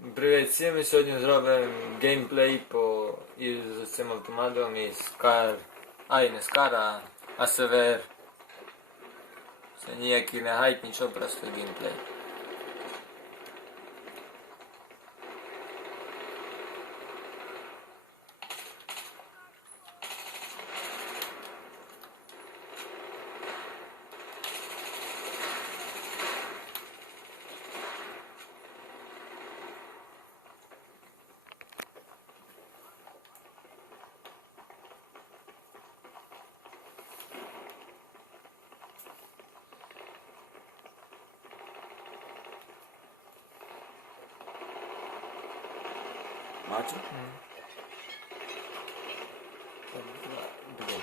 Привіт всім, сьогодні зробимо геймплей по із цим автоматом із Scar. Ай, не Scar, а ASVR. Це ніякий не гайд, нічого, просто геймплей. Бачу? Блін.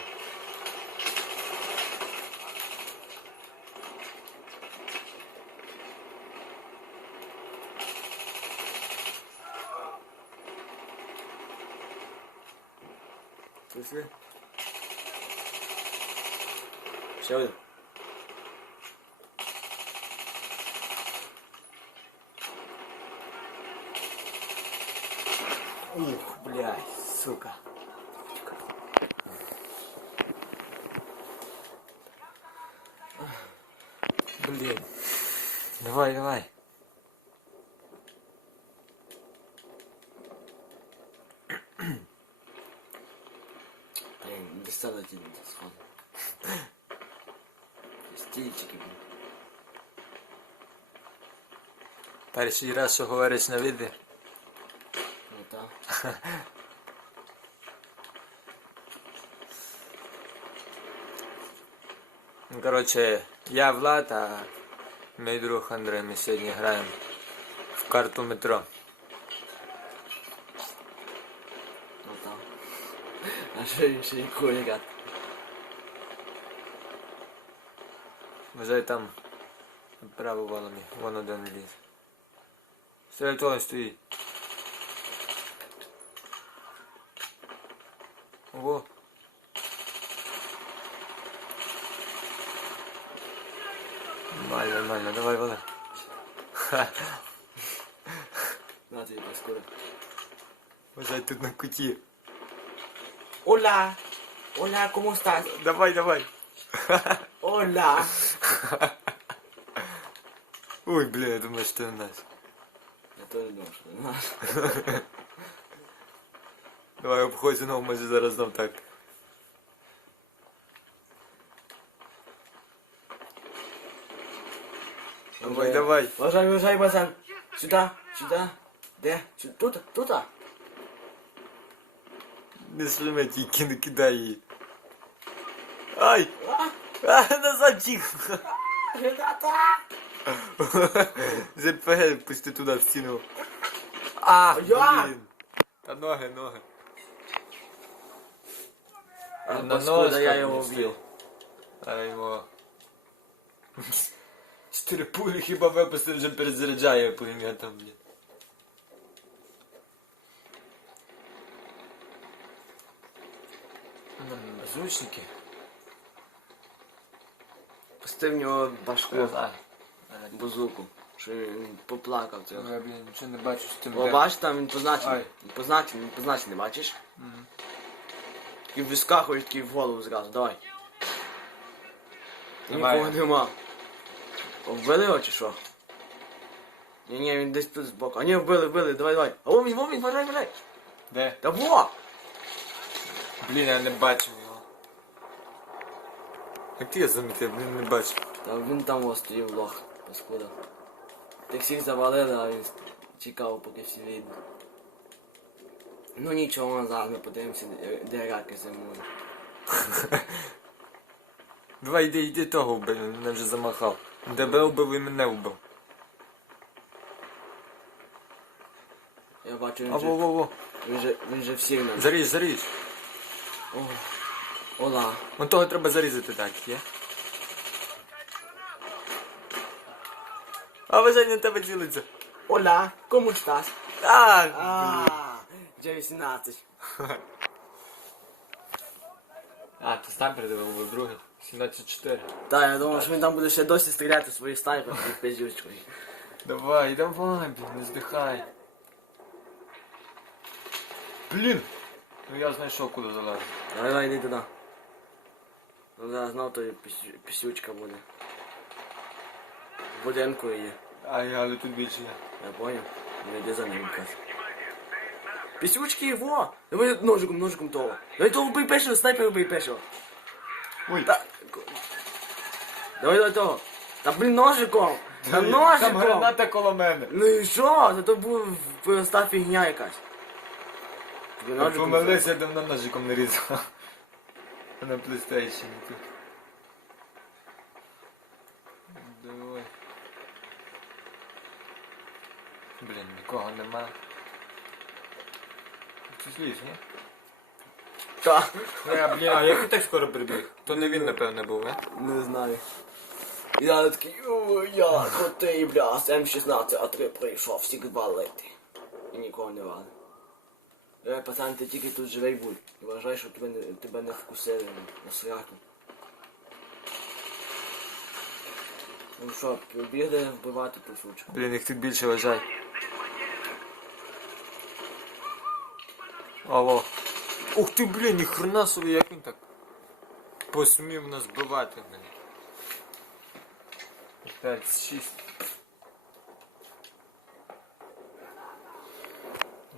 Пішли. Ще один. Ух, блядь, сука. Блін. Давай, давай. Блин, достаточно сходу. Стільчики, блін. Перший раз, що говориш на відео. Так. Ну, короче, я Влад, а мій друг Андрей, ми сьогодні граємо в карту метро. Ну так. А що ще хуліган? Вже там право воломі, вон один ліз. Серед того стоїть. Ого. Нормально, нормально, давай, вали. Ха, На тобі скоро. Вважай тут на куті. Hola! Hola, ¿cómo estás? Давай, давай. Hola! Ой, бля, я думаю, что у нас. Я думав, що не наш. Давай обходь знов, може зараз знов так. Давай, давай. Вважай, вважай, базан. Сюди, сюди. Де? Сюди. Тут, тут. Не слюми тільки не кидай її. Ай! А, назад тих! ЗПГ пусти туди в стіну. А, Я? блін. Та ноги, ноги. А, На нос я не вбив. А його. Чотири пулі хіба випустив, вже перезаряджає пулеметом, блін. Звучники. Пусти в нього башку, Ага. бузуку. Що він поплакав цього. Я, блін, нічого не бачу з тим. О, бачиш, там він позначений. Позначений, позначений, бачиш? І в висках ходить такий в голову зразу, давай. Давай. Нікого нема. Вбили його чи що? Ні, ні, він десь тут збоку. А ні, вбили, вбили, давай, давай. А о, він, во, він, вважай, вважай. Де? Та во! Блін, я не бачив його. Як ти я замітив, блін, не бачив. Та він там ось стоїв лох, паскуда. Тих всіх завалили, а він чекав, поки всі вийдуть. Ну нічого, зараз ми подивимося, де- де раки зимують. Давай йди, йди того вбив, мене вже замахав. Тебе вбив і мене вбив. Я бачу, він А же, во во во. він же, він же всіх нам. Заріж, заріж. О, Ола. Вон того треба зарізати так, є? А вже на тебе цілиться. Ола, кому estás? А, А, вже 18. а ти сам передавав був другий. 17-4. Так, я думав, що він там буде ще досі стріляти свої снайпер і пиздючкою. Давай, давай, блін, не здихай. Блін! Ну я знайшов куди залазити. Давай, давай, йди туди. Ну да, знав, то і піс- пісючка буде. В будинку її. Ай, але тут більше є. Я понял. Не йди за ним каже. Пісючки, во! Давай ножиком, ножиком того. Давай того вбий першого, снайпера вбий першого. Ой, Та... Давай давай того. Та блін ножиком! Та Там ножиком! граната коло мене. Ну і що? Зато був проста фігня якась. Тобі ножиком помилився, я давно ножиком не різав. На PlayStation тут. Давай. Блін, нікого нема. Ти ліс, ні? Та. А, а як ти так скоро прибіг? То не він, напевне, був, не? Не знаю. І я такий, о, я крутий, бля, з М16, а ти прийшов всіх валити. І нікого не вали. Давай, пацан, ти тільки тут живий будь. Вважай, що тебе не, тебе не вкусили на, сраку. Ну що, побігли вбивати пошучку. Блін, їх тут більше вважай. Алло. Ух ти, блін, ніхрена собі, як він так посмів нас бивати, блін. 5, 6.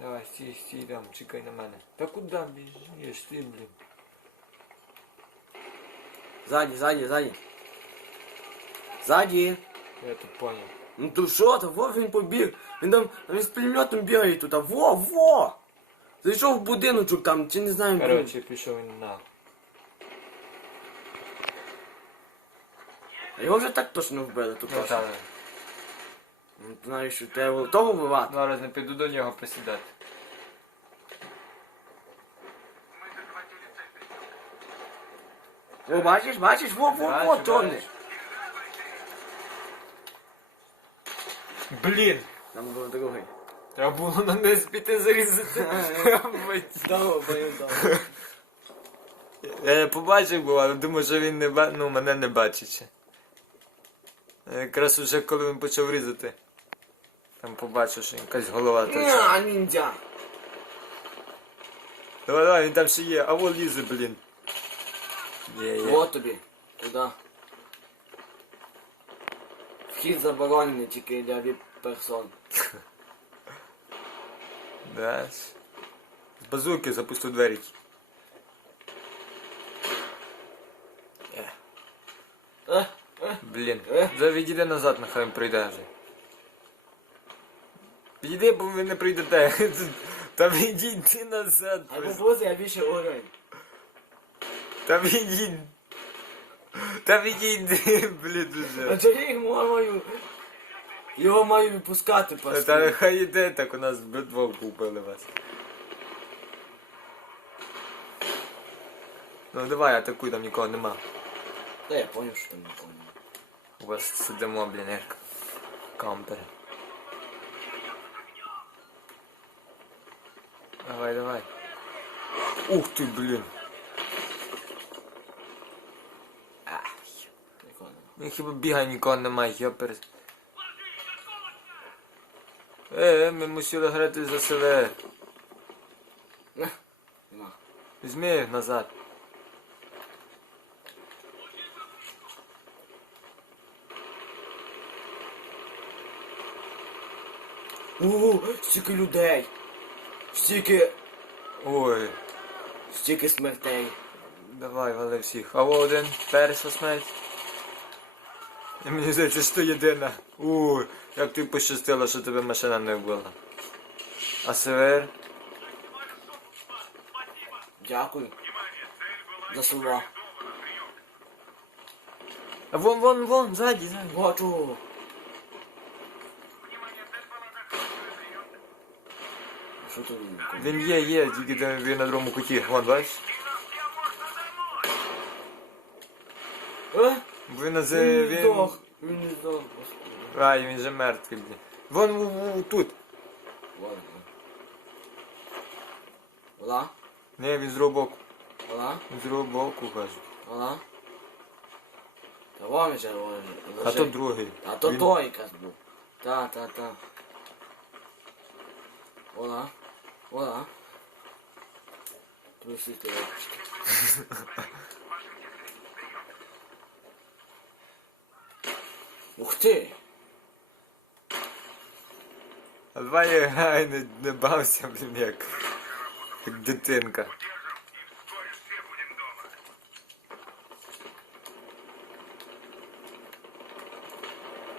Давай, стій, стій там, чекай на мене. Та куди біжиш ти, блін? Ззаді, ззаді, ззаді. Ззаді. Я тут понял. Ну то що, та во він побіг. Він там він з пулеметом бігає тут, а во, во! Зайшов в будиночок там, чи не знаю. Короче, пішов він на. А його вже так точно вбили, то Ну точно. там. Ну, ти знаєш, що треба того вбивати. Зараз не піду до нього присідати. О, бачиш, бачиш, во, во, во, Бачу, чорний. бачу. Блін! Там був другий. Треба було на низ піти зарізати. Того, бою, того. Я побачив був, але думаю, що він не ба... ну, мене не бачить ще. Якраз уже коли він почав різати. Там побачив, що якась голова торчала. На, ніндзя. Давай, давай, він там ще є, а во лізе, блін. Є, є. Вот тобі. Куди? Вхід заборонений тільки для віп-персон. Да. З базуки запустив двері. Е. Е, е. Блін. Е? Вже відійди назад, нехай він прийде вже. Відійди, бо ви не прийдете. Та відійди назад. А попозі я більше уровень. Та відійди. Та відійди, блін, А уже. чого їх маю? Його маю випускати Та постійно. хай іде, так у нас двох купили вас. Ну давай, атакуй, там нікого нема. Та я поняв, що там не поняв. У вас сидимо, блін, як кампери. Давай, давай. Ух ти, блін. Прикольно. Ну хіба бігає нікого немає, я перес... Е, ми мусили грати за себе. Візьми їх назад. Ого, стільки людей. Стільки, Ой, стільки смертей. давай, вали всіх. А один, перша смерть. І мені здається, що єдина. Ой, як ти пощастило, що тебе машина не вбила. А СВР? Дякую. За слова. А вон, вон, вон, ззаді, ззаді. Бачу. Що тут? Він є, є, тільки де він на другому куті. Вон, бачиш? Е? Він на Він не здох. Він не здох, господи. Ай, він же мертвий, блін. Вон, в, в, в, тут. Ладно. Ола? Не, він з другого боку. Ола? Він з другого боку, кажу. Ола? Та вон вже лежить. А то другий. А то Він- той якась був. Та, та, та. Ола? Ола? Трусити речки. Ух ти! А давай я гай не, не бався, блін, як, як дитинка.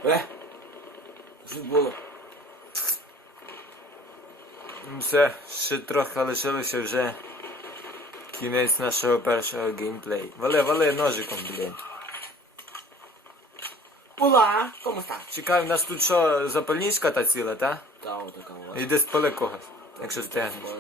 Е! Що було? Ну все, ще трохи лишилося вже кінець нашого першого геймплею. Вали, вали ножиком, блін. Була! Кому так? Чекай, у нас тут що, запальничка та ціла, та? Та отака була. Іди спали когось, якщо встигнеш. Була.